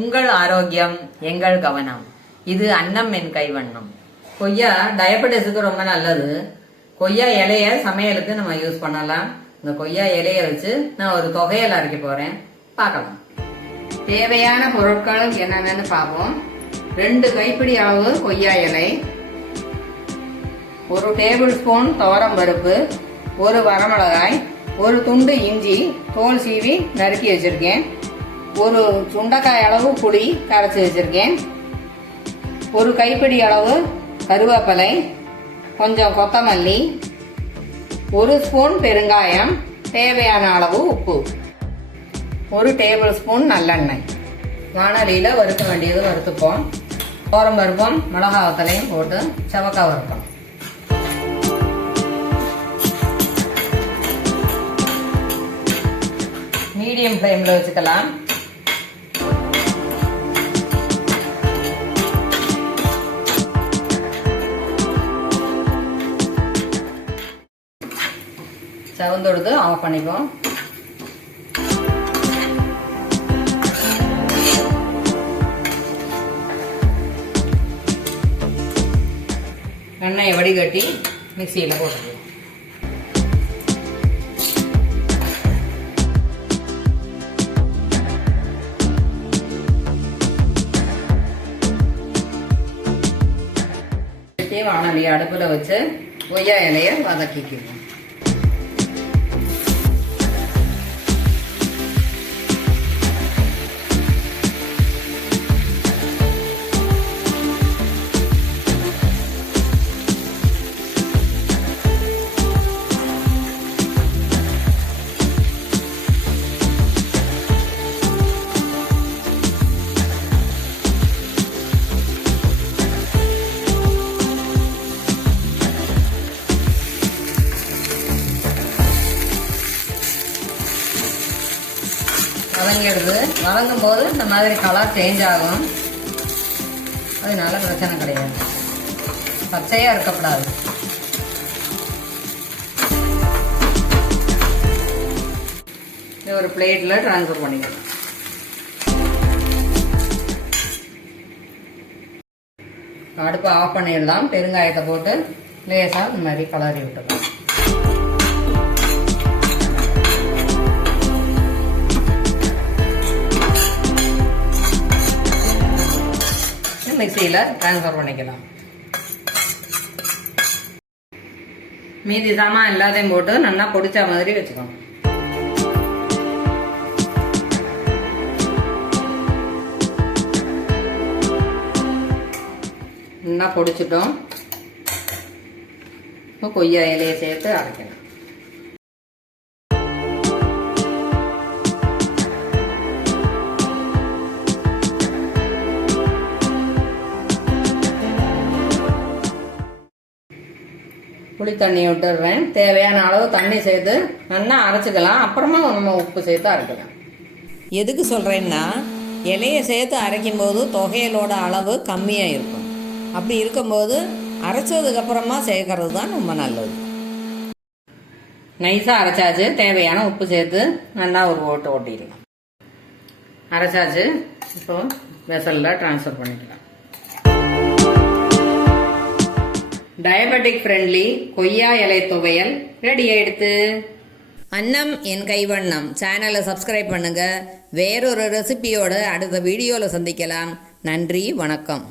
உங்கள் ஆரோக்கியம் எங்கள் கவனம். இது அன்னம் என் கைவண்ணம். கொய்யா டயபெட்டிஸுக்கு ரொம்ப நல்லது. கொய்யா இலைய சமையலுக்கு நம்ம யூஸ் பண்ணலாம். இந்த கொய்யா இலைய வச்சு நான் ஒரு தொகையல் அரைக்க போறேன், பார்க்கலாம். தேவையான பொருட்கள் என்னென்னு பார்ப்போம். 2 கைப்பிடி அளவு கொய்யா இலை, 1 டேபிள் ஸ்பூன் துவரம் பருப்பு, 1 வரமிளகாய், 1 துண்டு இஞ்சி தோல் சீவி நறுக்கி வச்சிருக்கேன், 1 சுண்டைக்காய் அளவு புளி கரைச்சி வச்சிருக்கேன், 1 கைப்பிடி அளவு கருவேப்பிலை, கொஞ்சம் கொத்தமல்லி, 1 ஸ்பூன் பெருங்காயம், தேவையான அளவு உப்பு, 1 டேபிள் ஸ்பூன் நல்லெண்ணெய். வானலியில வறுக்க வேண்டியது வறுத்துப்போம். துவரம் பருப்பும் மிளகா வத்தலையும் போட்டு செவக்காய் வறுப்போம். மீடியம் ஃப்ளேம்ல வச்சுக்கலாம். செவந்தொடுத்து ஆஃப் பண்ணிப்போம். எண்ணெயை வடிகட்டி மிக்சியில் போட்டுருவோம். வானலியை அடுப்புல வச்சு கொய்யா இலைய வதக்கிக்குவோம். வதங்கிடுது. வதங்கும் போது இந்த மாதிரி கலர் சேஞ்ச் ஆகும். அதனால பிரச்சனை கிடையாது, பச்சையா இருக்கக்கூடாது. இது ஒரு பிளேட்ல டிரான்ஸ்ஃபர் பண்ணிக்கலாம். அடுப்பை ஆஃப் பண்ணிடலாம். பெருங்காயத்தை போட்டு லேசா இந்த மாதிரி கலரி விட்டுக்கலாம். மிக்சியில் ட்ரான்ஸ்ஃபர் பண்ணிக்கலாம். மீதி சாமான் எல்லாத்தையும் போட்டு நல்லா பொடிச்ச மாதிரி வச்சுக்கோங்க. நல்லா பொடிச்சிட்டோம். இப்போ கொய்யா இலையை சேர்த்து அரைக்கலாம். புளி தண்ணி விட்டுடுறேன். தேவையான அளவு தண்ணி சேர்த்து நல்லா அரைச்சிக்கலாம். அப்புறமா நம்ம உப்பு சேர்த்து அரைக்கலாம். எதுக்கு சொல்கிறேன்னா, இலையை சேர்த்து அரைக்கும் போது தொகையலோட அளவு கம்மியாக இருக்கும். அப்படி இருக்கும்போது அரைச்சதுக்கப்புறமா சேர்க்கறது தான் ரொம்ப நல்லது. நைஸாக அரைச்சாச்சு. தேவையான உப்பு சேர்த்து நல்லா ஒரு ஓட்டு ஓட்டிடலாம். அரைச்சாச்சு. இப்போ வெசலில் ட்ரான்ஸ்ஃபர் பண்ணிக்கலாம். டயபெட்டிக் ஃப்ரெண்ட்லி கொய்யா இலை துவையல் ரெடி ஆயிடுத்து. அன்னம் என் கைவண்ணம் சேனலை சப்ஸ்கிரைப் பண்ணுங்க. வேறொரு ரெசிபியோட அடுத்த வீடியோவில் சந்திக்கலாம். நன்றி, வணக்கம்.